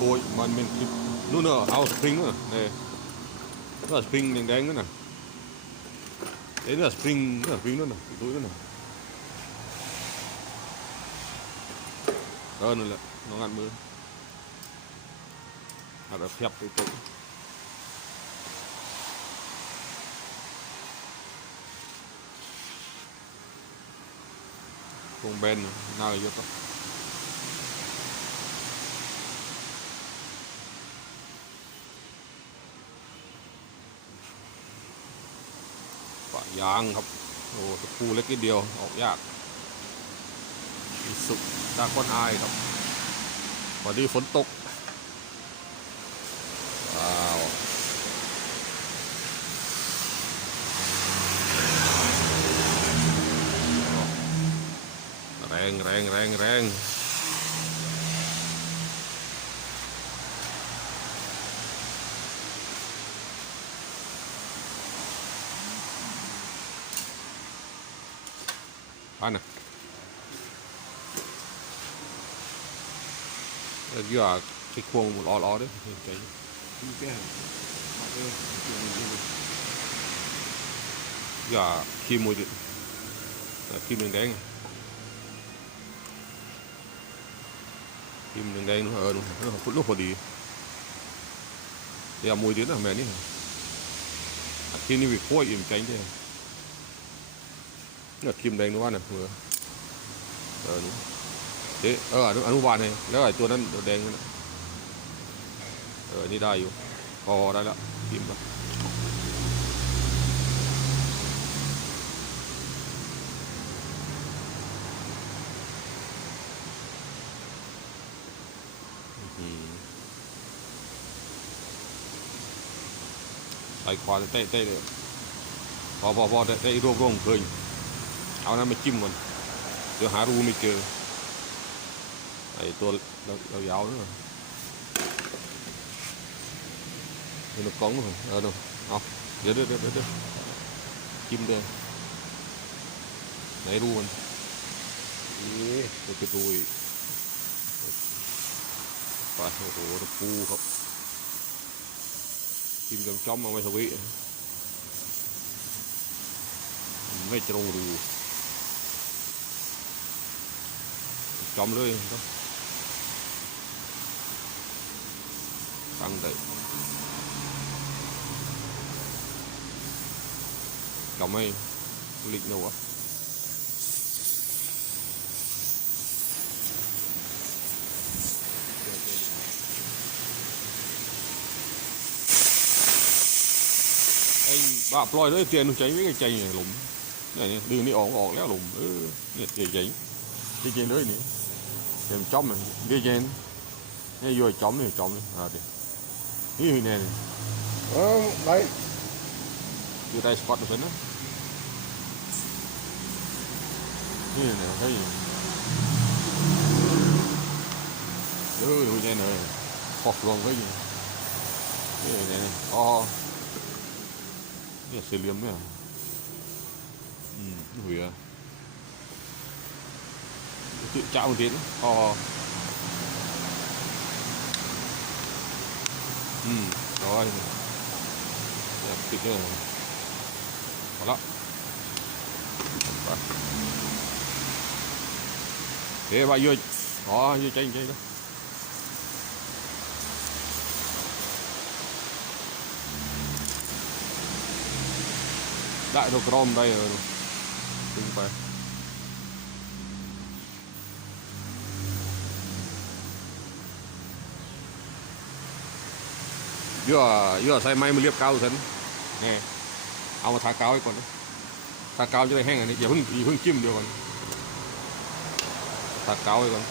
Gut, man mit, nur noch ausspringen. Ne. Da springen den Gängen. Den da springen, da springen, da drüben. Rồi nữa là nó ngăn mưa. Nó đã phép cái tụng. Cùng bên nào là vô tụng. ยางครับ โอ้ตะปูเล็กนิดเดียวออกยากสุกดาคอนอายครับพอดีฝนตก ว้าวแรงแรงแรงแรง Ana. Rồi giờ cái cuồng một lọ đấy. Cái giờ à, khi mua được kim đường đen kim đường đen nó ờ, ở nó phút lúc vào đi. Giờ mua đến là mẹ đi à, khi này bị khói im cánh thế เนี่ยดินะแม่นี่ขี้นี่วิโค้ยอิ่มใจเด้เนี่ยขี้มแดงนู่นว่าน่ะเออเออนู่เอ๊ะเอออนุอนุบาลเลยแล้วไอ้ตัวนั้นแดงนั่นน่ะเออ นี่ได้อยู่ พอได้แล้วขี้มละอืมใส่ขวานเตะเตะเลยพอพอพอได้ได้รวบรวมเคย เอานั้นมาจิ้มมันเดี๋ยวหารูไม่เจอไอ้ตัวเรายาวๆ nữa นี่ nó cống rồi ờ đâu เอาเดี๋ยวเดี๋ยวเดี๋ยวเดี๋ยวจิ้มด้วยไหนรูมันนี่เดี๋ยวจะดูอีกไปโอ้โหตะปูครับทิมจำจอมมาไม่ทวีไม่ตรงรู chòm lưới tăng tự chòm ấy lịch đâu á. Anh bà ploy đấy tiền nó cháy với cái chày này lủng. Này đường đi ổn ổn léo lủng. Ừ, nhiệt cháy. Đi chơi lưới nữa tem chom đi gen ne yo chom ne chom ha de hi hi ne ờ đấy. Đi đây spot được nữa hi ne hi ừ hi ne này phọt luôn cái gì? Hi ne oh cái xử liêm nữa ừ hủy à? tự chạm một tiếng họ ừ rồi đẹp tuyệt vời đó đó. Thế bà vừa họ vừa chanh chanh đó đại được rom đây rồi. Đúng phải vừa vừaใส่ไม้มาเรียบเก้าสันนี่เอามาทาเก้าไว้ก่อนนะทาเก้าจะได้แห้งอันนี้อย่าเพิ่งอย่าเพิ่งจิ้มเดียวก่อนทาเก้าไว้ก่อน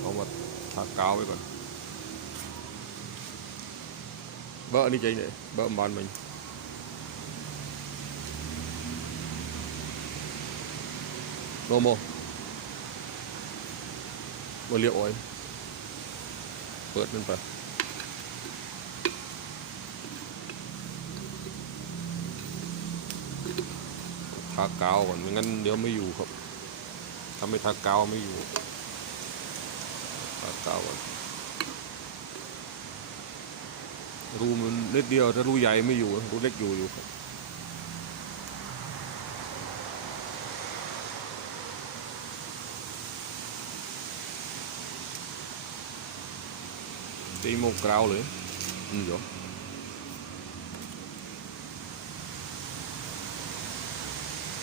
เอามาทาเก้าไว้ก่อนเบอร์นี่ใจเนี่ยเบอร์บอลmình Nô mô มาเรียโอ้อย เปิดมันไปทากาวก่อนไม่งั้นเดี๋ยวไม่อยู่ครับถ้าไม่ทากาวไม่อยู่ทากาวก่อนรูมันนิดเดียวถ้ารูใหญ่ไม่อยู่รูเล็กอยู่อยู่ครับ ตีโมกราวเลยอืมเดี๋ยว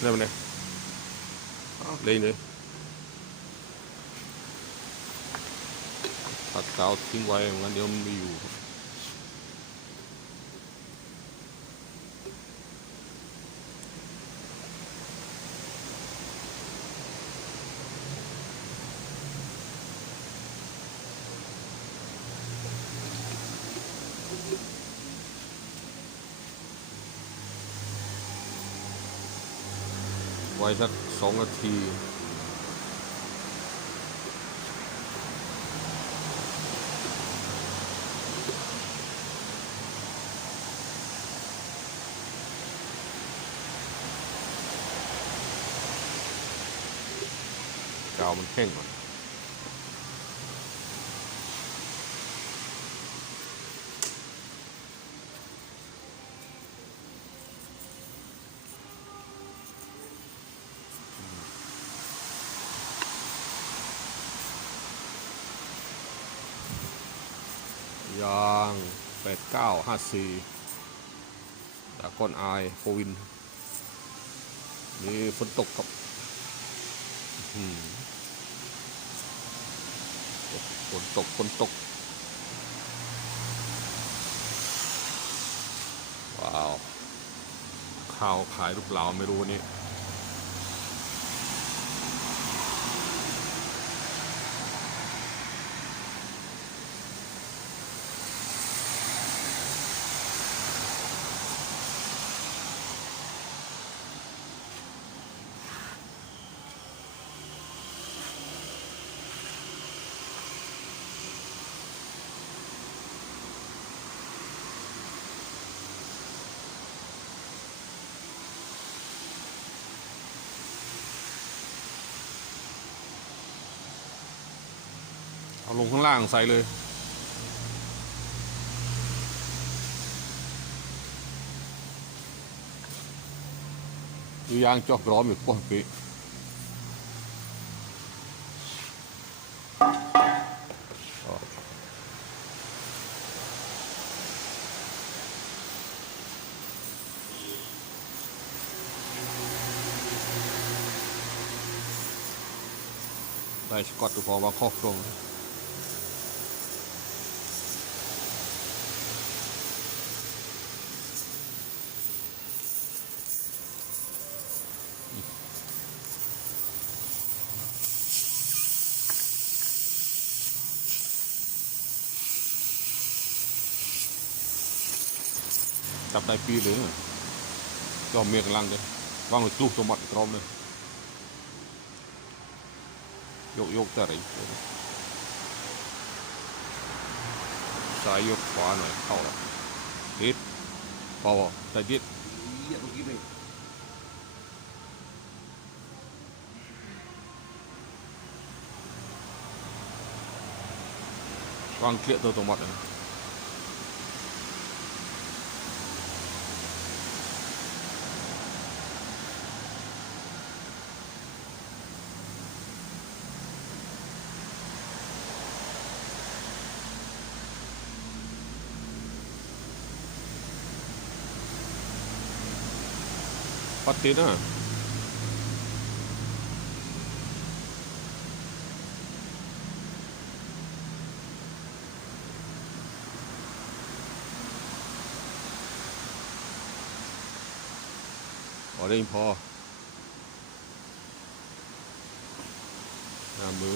Đây bên đây Lên đi Thật cao thiên quay mà anh đi ông đi dù ไปสักสองนาทีกาวมันแห้งก่อน ยางแปดเก้าห้าสี่ดากอนไอโฟวิน นี่ฝนตกครับฝนตกฝนตก ว้าว ข้าวขายหรือเปล่าไม่รู้นี่ เอาลงข้างล่างใส่เลยอยู่ยางจอกร้อมอยู่ป้องปีได้สกอตตัวพอมาครอบครอง ចាប់ได้ពីរលើចុះមានកម្លាំងទេវងទុះទៅមាត់ក្រមនេះយកយកតែរីសាយយកខវ៉ានហើយខោហេតបោតែទៀតយកគីវិញ Còn kiện tôi tổng mật này ปัดติดนะพอได้พอน้ามือ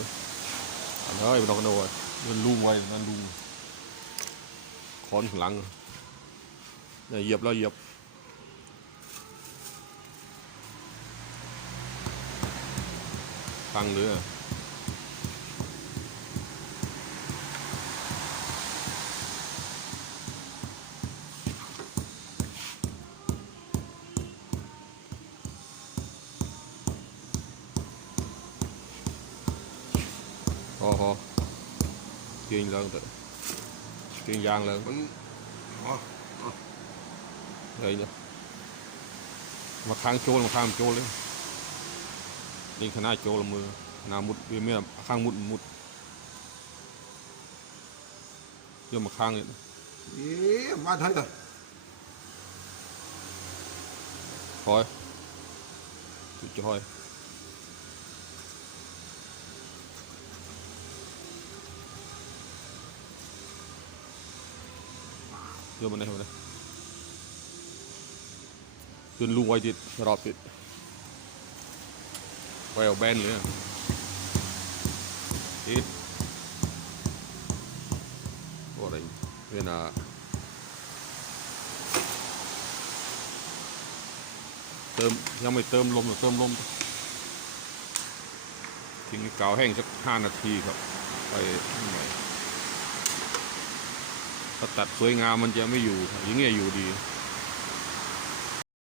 อันเฮ้ยมันต้องกระโดดมันลุงไว้มันลุงคอนข้างหลังเนี่ยเหยียบแล้วเหยียบ tăng nữa à? ho ho. Chuyên lên tự chuyên gian lên đây nữa. Mà khang chôn mà khang chôn lên นอ๋อเลยเนี่ยมาค้างโจลมาค้างโจลเลยนี่ขนาดโจลมือหนามุดเวียนเมียข้างมุดมุดเดี๋ยวมาค้างเนี่ยเอ๊ะมาทันกันคอยจุดจะห้อยเดี๋ยวมันได้มันได้จนลุงไว้ติดรอบติด ไว้เอาแบนเลยอะติดโอ้อะไรเวลาเติมยังไม่เติมลมหรอเติมลมทิ้งกาวแห้งสักห้านาทีครับ ไปหน่อยถ้าตัดสวยงามมันจะไม่อยู่ อย่างเงี้ยอยู่ดี